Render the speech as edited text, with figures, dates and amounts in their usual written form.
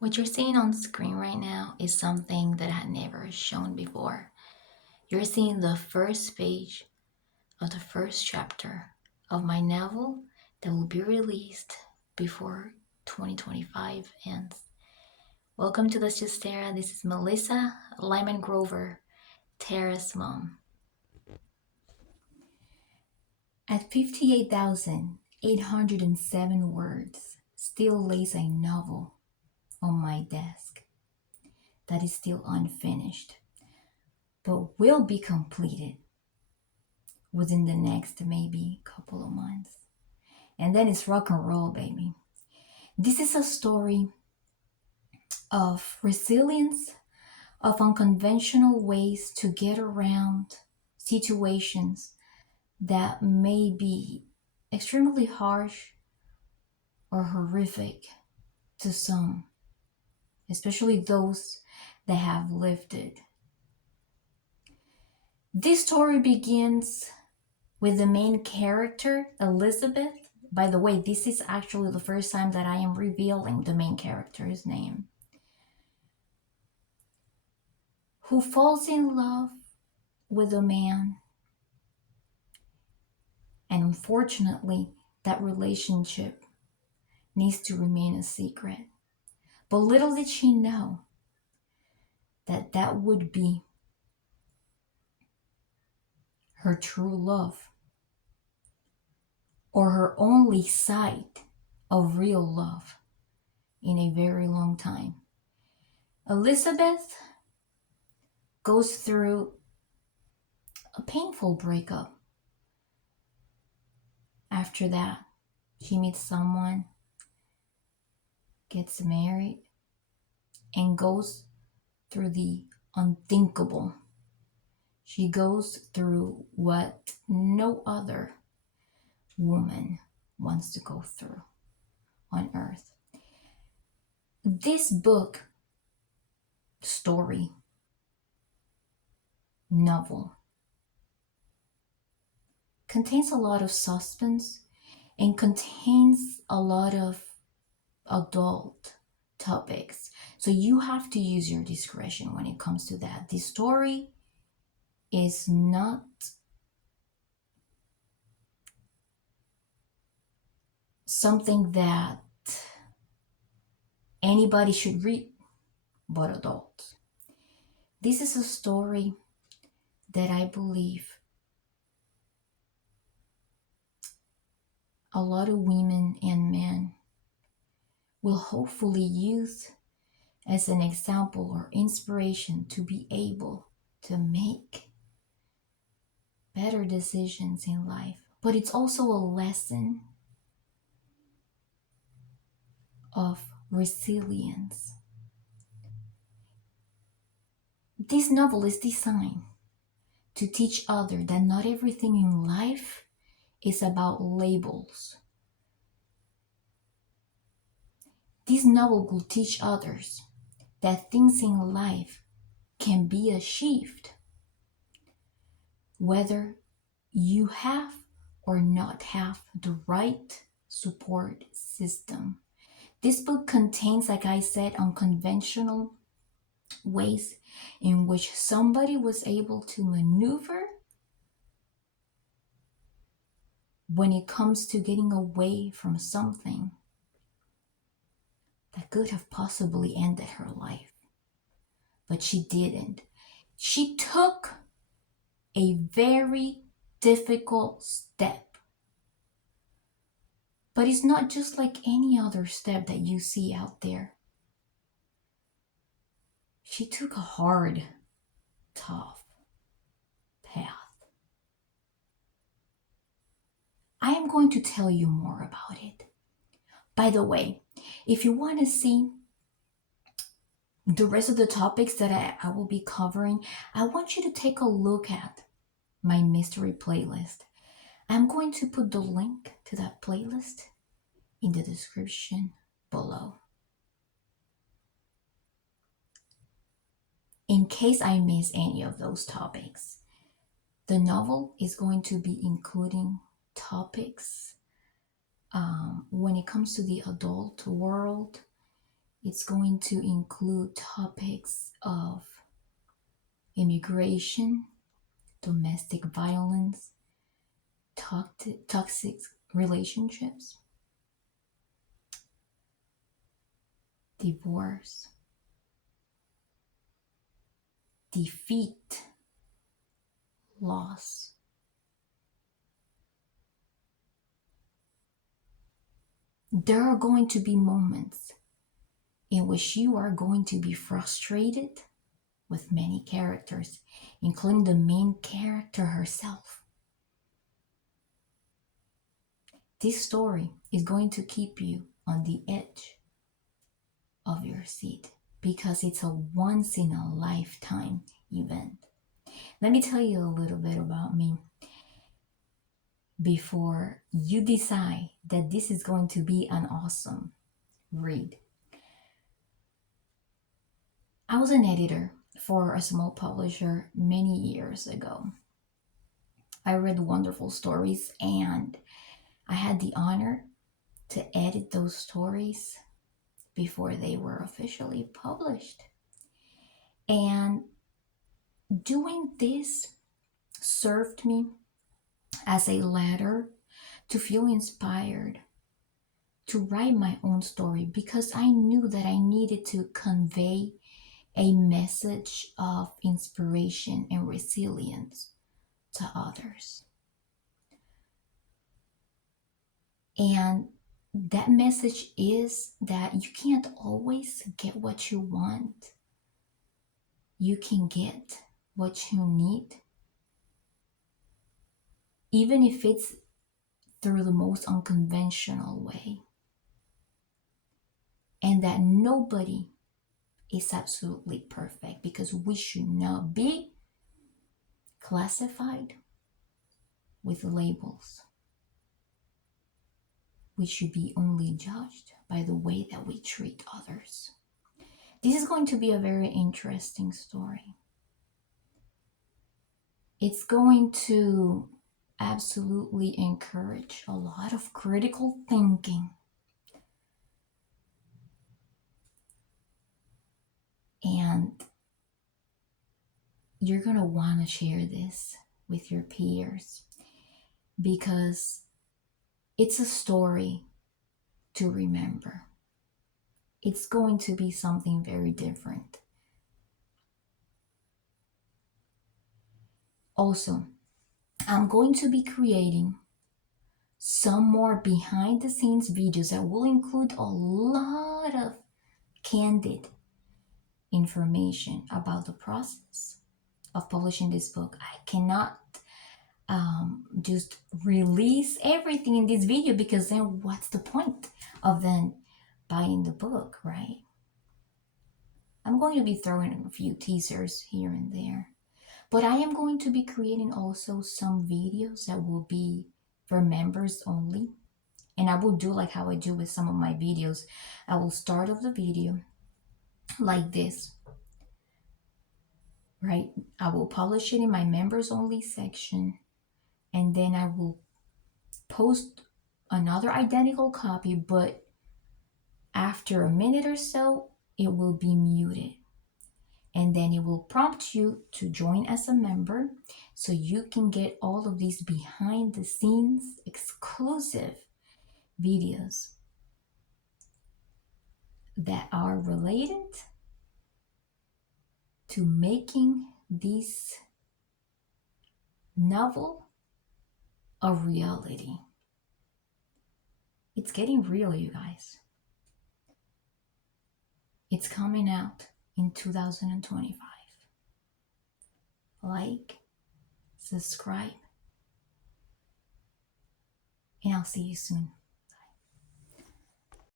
What you're seeing on screen right now is something that I had never shown before. You're seeing the first page of the first chapter of my novel that will be released before 2025 ends. Welcome to Let's Just Tara. This is Melissa Lymangrover, Tara's mom. At 58,807 words, still lays a novel on my desk that is still unfinished, but will be completed within the next maybe couple of months. And then it's rock and roll, baby. This is a story of resilience, of unconventional ways to get around situations that may be extremely harsh or horrific to some, especially those that have lived it. This story begins with the main character, Elizabeth. By the way, this is actually the first time that I am revealing the main character's name, who falls in love with a man. And unfortunately, that relationship needs to remain a secret. But little did she know that that would be her true love, or her only sight of real love in a very long time. Elizabeth goes through a painful breakup. After that, she meets someone, gets married, and goes through the unthinkable. She goes through what no other woman wants to go through on earth. This book, story, novel, contains a lot of suspense and contains a lot of adult topics. So you have to use your discretion when it comes to that. The story is not something that anybody should read but adults. This is a story that I believe a lot of women and men will hopefully use as an example or inspiration to be able to make better decisions in life. But it's also a lesson of resilience. This novel is designed to teach others that not everything in life is about labels. This novel will teach others that things in life can be achieved, whether you have or not have the right support system. This book contains, like I said, unconventional ways in which somebody was able to maneuver when it comes to getting away from something that could have possibly ended her life. But she didn't. She took a very difficult step. But it's not just like any other step that you see out there. She took a hard, tough path. I am going to tell you more about it. By the way, if you want to see the rest of the topics that I will be covering, I want you to take a look at my mystery playlist. I'm going to put the link to that playlist in the description below. In case I miss any of those topics, the novel is going to be including topics when it comes to the adult world It's going to include topics of immigration, domestic violence, toxic relationships, divorce, defeat, loss. There are going to be moments in which you are going to be frustrated with many characters, including the main character herself. This story is going to keep you on the edge of your seat because it's a once-in-a-lifetime event. Let me tell you a little bit about me before you decide that this is going to be an awesome read. I was an editor for a small publisher many years ago. I read wonderful stories and I had the honor to edit those stories before they were officially published. And doing this served me as a ladder to feel inspired to write my own story because I knew that I needed to convey a message of inspiration and resilience to others. And that message is that you can't always get what you want. You can get what you need, even if it's through the most unconventional way. And that nobody is absolutely perfect because we should not be classified with labels. We should be only judged by the way that we treat others. This is going to be a very interesting story. It's going to absolutely encourage a lot of critical thinking. And you're going to want to share this with your peers because it's a story to remember. It's going to be something very different. Also, I'm going to be creating some more behind the scenes videos that will include a lot of candid information about the process of publishing this book. I cannot just release everything in this video because then what's the point of then buying the book, right? I'm going to be throwing in a few teasers here and there, but I am going to be creating also some videos that will be for members only. And I will do like how I do with some of my videos. I will start off the video like this, right? I will publish it in my members only section, and then I will post another identical copy, but after a minute or so, it will be muted. And then it will prompt you to join as a member so you can get all of these behind the scenes exclusive videos that are related to making this novel a reality. It's getting real, you guys. It's coming out in 2025. Like, subscribe, and I'll see you soon.